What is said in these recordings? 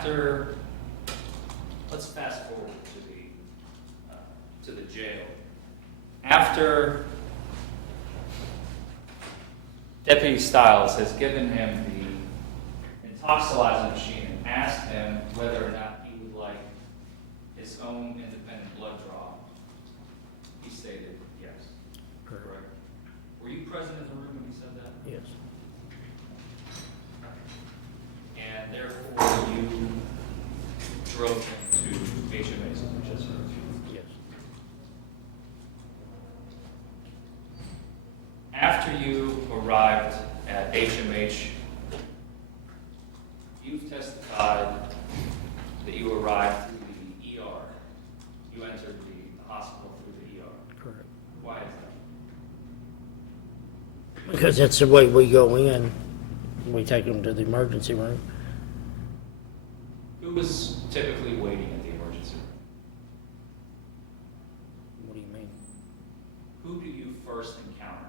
after, let's fast forward to the jail. After Deputy Stiles has given him the intoxilizer machine and asked him whether or not he would like his own independent blood draw, he stated yes. Correct. Were you present in the room when he said that? Yes. And therefore you drove him to HMA's, which is Yes. after you arrived at HMH, you've testified that you arrived through the ER. You entered the hospital through the ER. Correct. Why is that? Because that's the way we go in. We take them to the emergency room. Who was typically waiting at the emergency room? What do you mean? Who do you first encounter?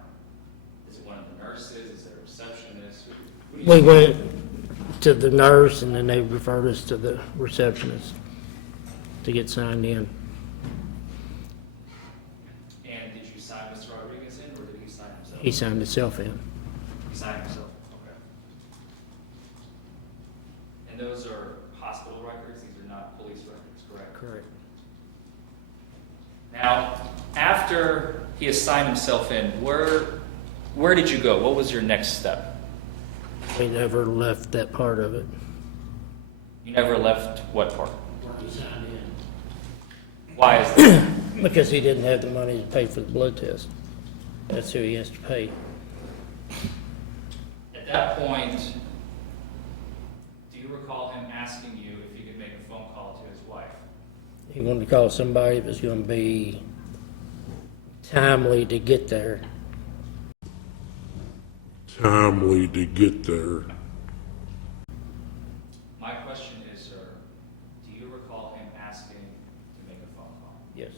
Is it one of the nurses? Is there a receptionist? Who do you We see? went to the nurse and then they referred us to the receptionist to get signed in. And did you sign Mr. Rodriguez in, or did he sign himself? He signed himself in. He signed himself. Okay. And those are hospital records. These are not police records, correct? Correct. Now, after he has signed himself in, where did you go? What was your next step? We never left that part of it. You never left what part? He signed in. Why is that? Because he didn't have the money to pay for the blood test. That's who he has to pay. At that point, do you recall him asking you if you could make a phone call to his wife? He wanted to call somebody that was going to be timely to get there. Timely to get there. My question is, sir, do you recall him asking to make a phone call? Yes.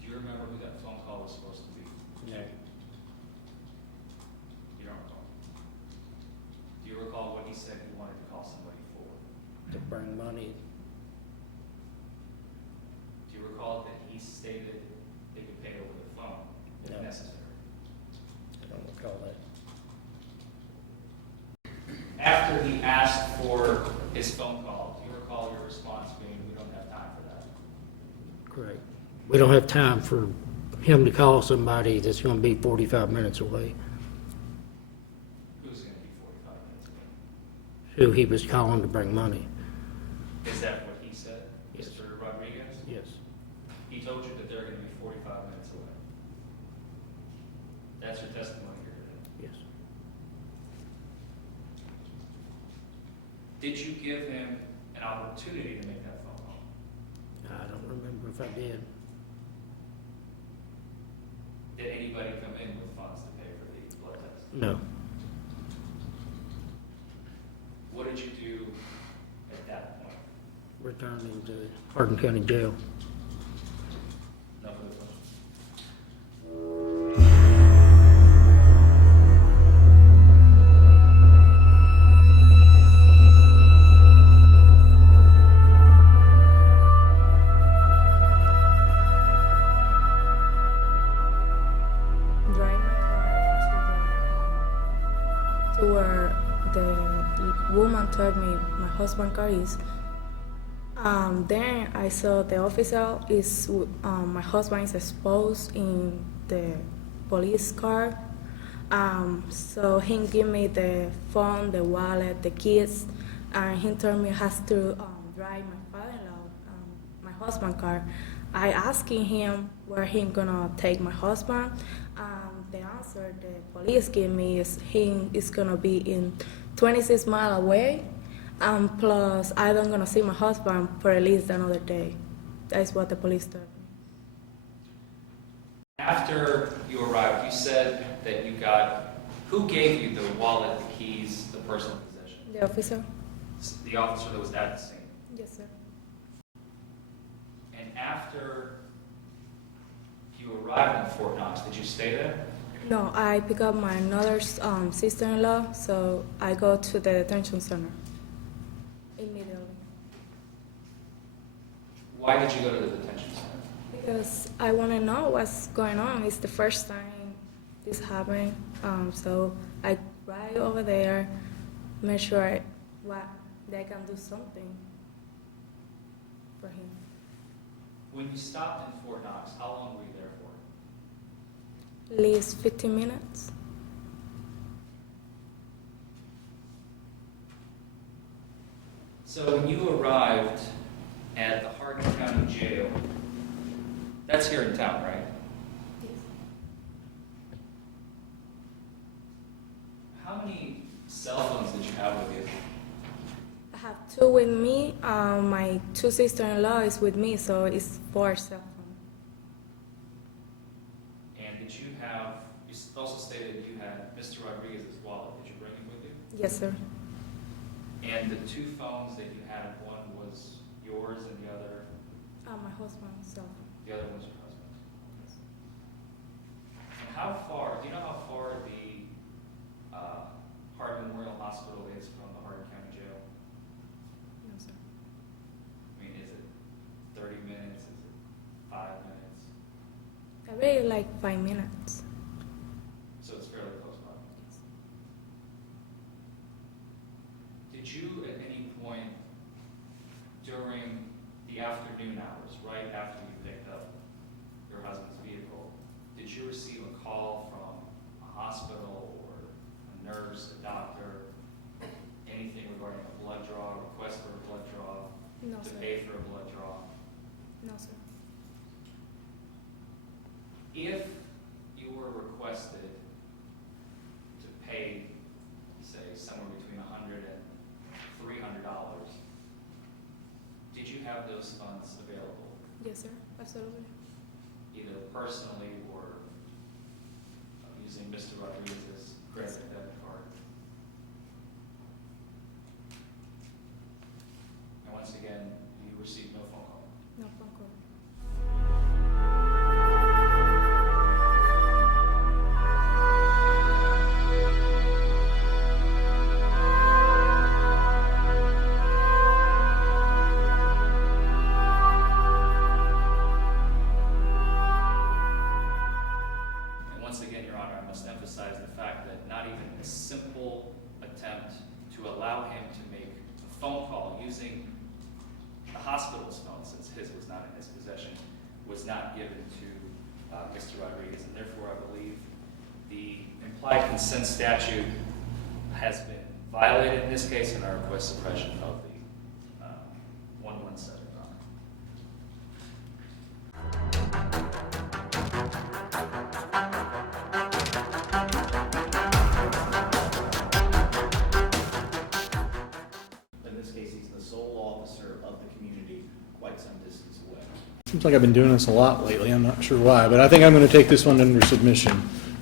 Do you remember who that phone call was supposed to be? No. You don't recall? Do you recall what he said he wanted to call somebody for? To bring money. Do you recall that he stated they could pay over the phone if No. necessary? I don't recall that. After he asked for his phone call, do you recall your response being, we don't have time for that? Correct. We don't have time for him to call somebody that's going to be 45 minutes away, Who's going to be 45 minutes away? who he was calling to bring money. Is that what he said? Yes. Mr. Rodriguez? Yes. He told you that they're going to be 45 minutes away. That's your testimony here today. Yes. Did you give him an opportunity to make that phone call? I don't remember if I did. Did anybody come in with funds to pay for the blood test? No. What did you do at that point? Returned him to Hardin County Jail. No further questions. Drive my car to where the woman told me my husband's car is. Then I saw the officer is my husband is exposed in the police car. So he gave me the phone, the wallet, the keys, and he told me has to drive my father-in-law, my husband's car. I asking him where he gonna take my husband. The answer the police gave me is he is gonna be in 26 miles away. Plus, I don't gonna see my husband for at least another day. That's what the police told me. After you arrived, you said that you got, who gave you the wallet, the keys, the personal possession? The officer? The officer that was at the scene. Yes, sir. And after you arrived in Fort Knox, did you stay there? No, I pick up my another sister-in-law, so I go to the detention center. Why did you go to the detention center? Because I want to know what's going on. It's the first time this happened. So I ride over there, make sure they can do something for him. When you stopped in Fort Knox, how long were you there for? At least 15 minutes. So when you arrived at the Hardin County Jail, that's here in town, right? How many cell phones did you have with you? I have two with me. My two sister-in-law is with me, so it's 4 cell phones. And did you have, you also stated you had Mr. Rodriguez's wallet. Did you bring him with you? Yes, sir. And the two phones that you had, one was yours and the other My husband's cell phone. was your husband's. And how far, do you know how far the Hardin Memorial Hospital is from the Hardin County Jail? No, sir. I mean, is it 30 minutes? Is it 5 minutes? I really like 5 minutes. So it's fairly close by. Did you at any point during the afternoon hours, right after you picked up your husband's vehicle, did you receive a call from a hospital or a nurse, a doctor, anything regarding a blood draw, request for a blood draw, No, to sir. pay for a blood draw? No, sir. If you were requested to pay, say, somewhere between $100 and $300, did you have those funds available, Yes, sir. Absolutely. either personally or using Mr. Rodriguez's credit or debit card? And once again, you received no phone call. No phone call. And once again, Your Honor, I must emphasize the fact that not even a simple attempt to allow him to make a phone call using the hospital's phone, since his was not in his possession, was not given to Mr. Rodriguez, and therefore I believe the implied consent statute has been violated in this case, and I request suppression of the 117, Your Honor. In this case, he's the sole officer of the community, quite some distance away. Seems like I've been doing this a lot lately. I'm not sure why, but I think I'm going to take this one under submission.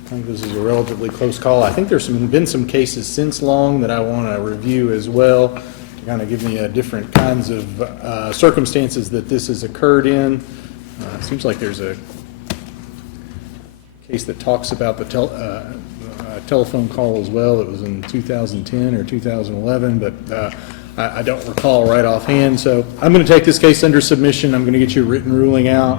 I think this is a relatively close call. I think there's been some cases since Long that I want to review as well to kind of give me different kinds of circumstances that this has occurred in. Seems like there's a case that talks about the telephone call as well. It was in 2010 or 2011, but I don't recall right offhand. So I'm going to take this case under submission. I'm going to get you a written ruling out.